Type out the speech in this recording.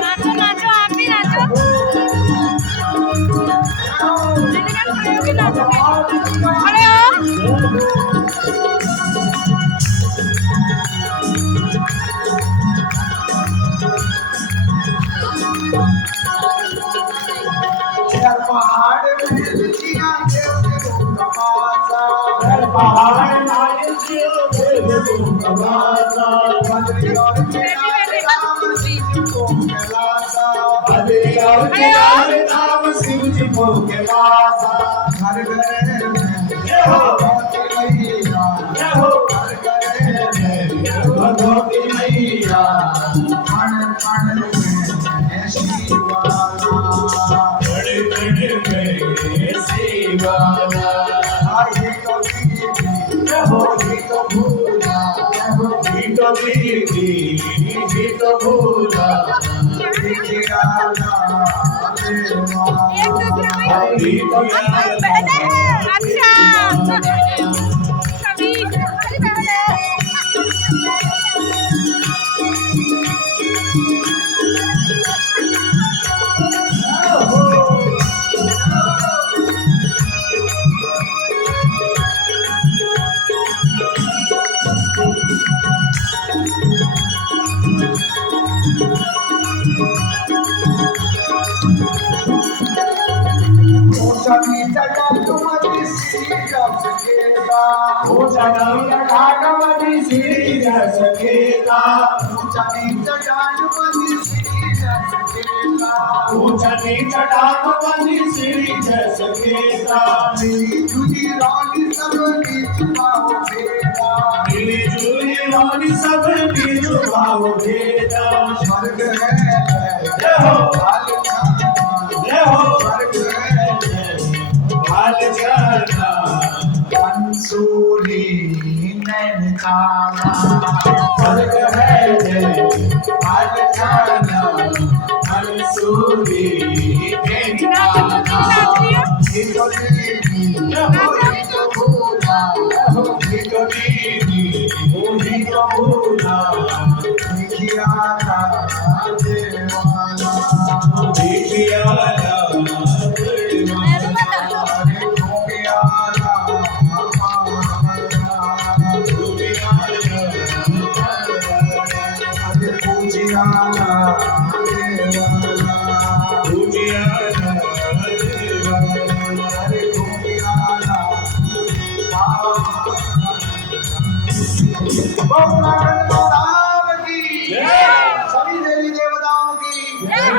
नाचो नाचो आप भी नाचो खड़े होके नाचो खड़े हो पहाड़ नाम शिव जी को के पासा घर घर भगवती मैया क्षण क्षण में शिवाला बड़े बड़े में शिवाला आए कभी तो भूला भी तो भूला अच्छा कभी सब बीच भाव भेदा स्वर्ग है मंसूरी नैन काला स्वर्ग है मंसूरी नैन काला Oh,